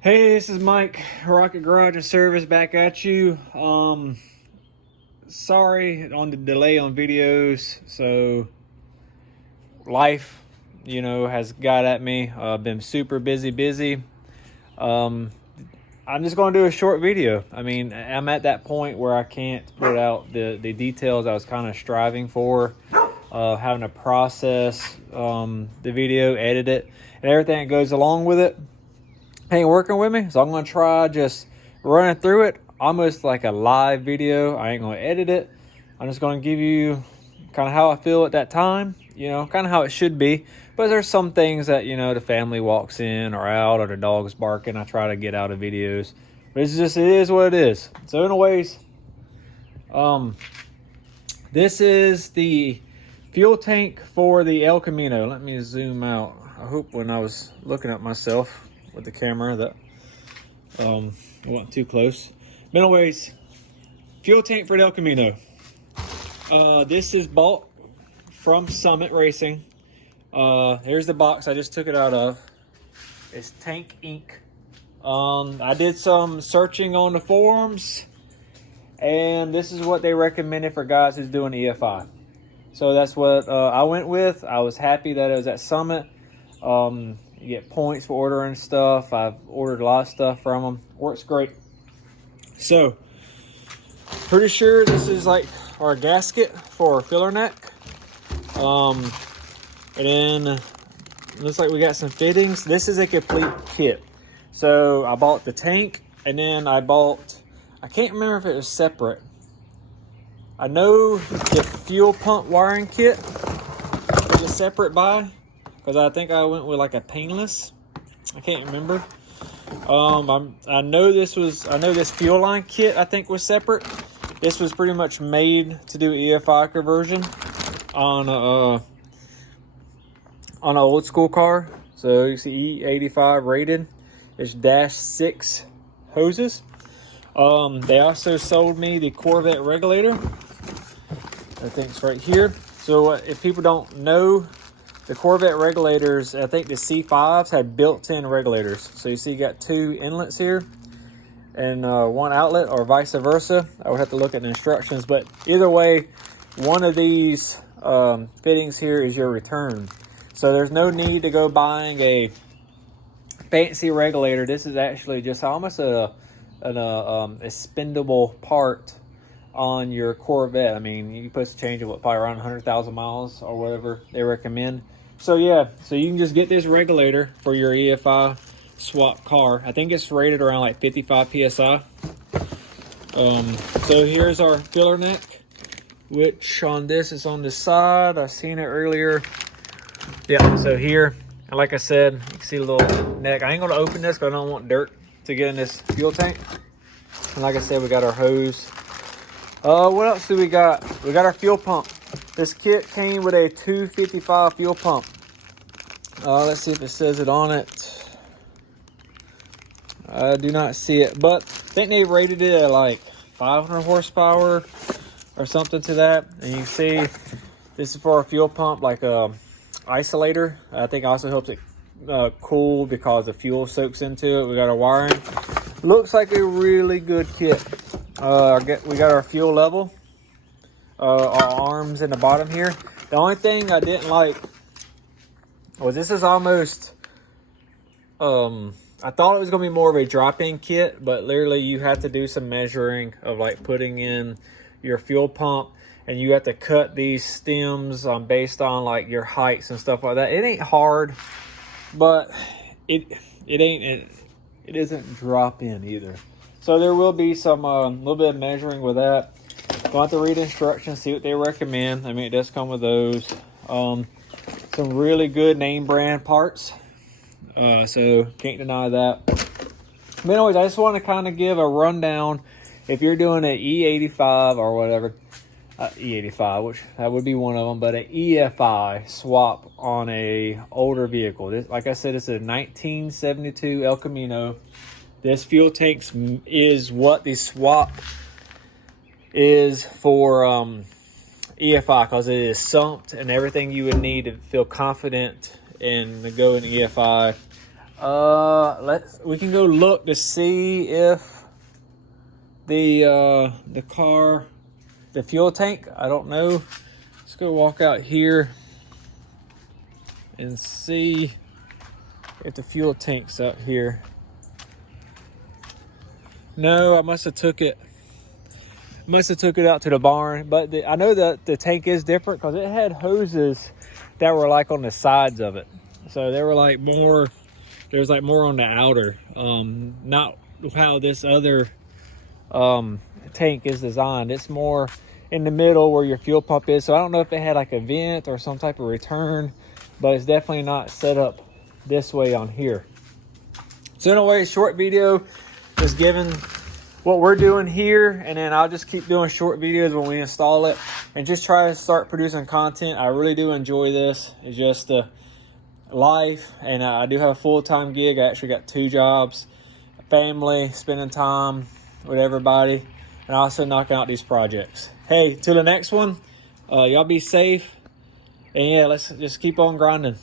Hey, this is Mike, Rocket Garage and Service, back at you. Sorry on the delay on videos. So life, has got at me. I've been super busy. I'm just going to do a short video. I mean, I'm at that point where I can't put out the details I was kind of striving for, having to process the video, edit it, and everything that goes along with it. Ain't working with me, so I'm going to try just running through it almost like a live video. I ain't going to edit it. I'm just going to give you kind of how I feel at that time, kind of how it should be. But there's some things that, the family walks in or out or the dog's barking. I try to get out of videos. But it is what it is. So anyways, this is the fuel tank for the El Camino. Let me zoom out. I hope when I was looking at myself with the camera that I wasn't too close. But anyways, fuel tank for the El Camino. This is bought from Summit Racing. Here's the box I just took it out of. It's Tank INC. I did some searching on the forums, and this is what they recommended for guys who's doing EFI. So that's what I went with. I was happy that it was at Summit. You get points for ordering stuff. I've ordered a lot of stuff from them. Works great. So, pretty sure this is like our gasket for our filler neck. And then looks like we got some fittings. This is a complete kit. So I bought the tank, and then I can't remember if it was separate. I know the fuel pump wiring kit is a separate buy, because I think I went with like a painless. I can't remember. I know this fuel line kit I think was separate. This was pretty much made to do EFI conversion on an old school car. So you see E85 rated. It's -6 hoses. They also sold me the Corvette regulator. I think it's right here. So if people don't know, the Corvette regulators, I think the C5s had built-in regulators. So you see you got two inlets here and one outlet, or vice versa. I would have to look at the instructions, but either way, one of these fittings here is your return. So there's no need to go buying a fancy regulator. This is actually just almost a spendable part on your Corvette. I mean, you can put a change of probably around 100,000 miles or whatever they recommend. So yeah, so you can just get this regulator for your EFI swap car. I think it's rated around like 55 PSI. So here's our filler neck, which on this is on the side. I seen it earlier. Yeah, so here, and like I said, you can see a little neck. I ain't gonna open this because I don't want dirt to get in this fuel tank. And like I said, we got our hose. What else do we got? We got our fuel pump. This kit came with a 255 fuel pump. Let's see if it says it on it. I do not see it, but I think they rated it at like 500 horsepower or something to that. And you can see this is for our fuel pump, like a isolator. I think also helps it cool because the fuel soaks into it. We got our wiring. Looks like a really good kit. We got our fuel level, our arms in the bottom here. The only thing I didn't like was this is almost, I thought it was going to be more of a drop-in kit, but literally you have to do some measuring of like putting in your fuel pump, and you have to cut these stems based on like your heights and stuff like that. It ain't hard, but it isn't drop-in either. So there will be some little bit of measuring with that. Going to have to read instructions, see what they recommend. I mean, it does come with those. Some really good name brand parts. So can't deny that. But anyways, I just want to kind of give a rundown. If you're doing an E85 or whatever, E85, which that would be one of them, but an EFI swap on a older vehicle. This, like I said, it's a 1972 El Camino. This fuel tank is what the swap is for EFI, because it is sumped and everything you would need to feel confident in to go in EFI We can go look to see if the car, the fuel tank, I don't know. Let's go walk out here and see if the fuel tank's out here. No, I must have took it out to the barn, but I know that the tank is different because it had hoses that were like on the sides of it. So they were like more, there's like more on the outer, not how this other tank is designed. It's more in the middle where your fuel pump is. So I don't know if it had like a vent or some type of return, but it's definitely not set up this way on here. So anyway, short video just giving what we're doing here, and then I'll just keep doing short videos when we install it and just try to start producing content. I really do enjoy this. It's just life, and I do have a full-time gig. I actually got 2 jobs, family, spending time with everybody, and also knocking out these projects. Hey, till the next one, y'all be safe, and yeah, let's just keep on grinding.